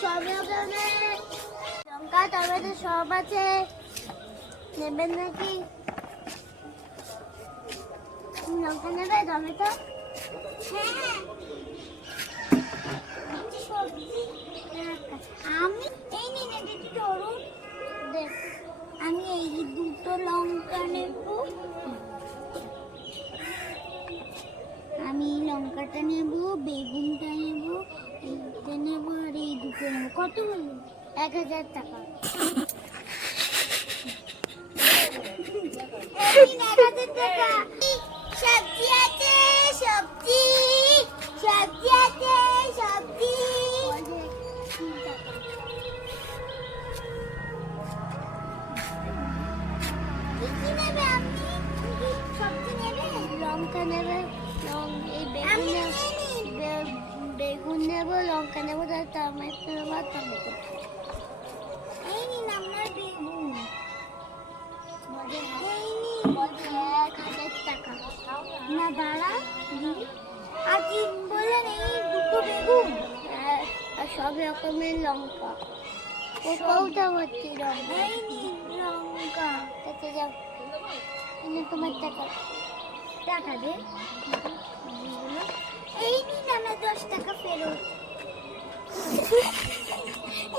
সব লঙ্কা টমেটো সব আছে, নেবেন নাকি? লঙ্কা নেবে, টমেটো? হ্যাঁ, আমি এই নিন দিদি ধরুন, দেখ আমি এই দুটো লঙ্কা নেব, আমি লঙ্কাটা নেব, বেগুনটা নেব, এইটা নেব আর এই দুটো নেব। কত হলো? 1000 টাকা। এই নিন 1000 টাকা। সবজি আছে, সবজি সবজি আছে, সবজি। কি নেবে আপনি? সবজি নেবে? লঙ্কা নেবে, বেগুন নেব, লঙ্কা নেব, টমেটো নেব, টমেটো। এই নিন আপনার বেগুন। এই নিন 1000 টাকা। না দাঁড়া, আর কি বললেন? এই দুটো বেগুন আর সব রকমের লঙ্কা। কোথাও হচ্ছে লঙ্কা। এই নিন লঙ্কা। আচ্ছা যাও, তোমার টাকা টাকা দে। এই নিন আমার 10 টাকা ফেরত।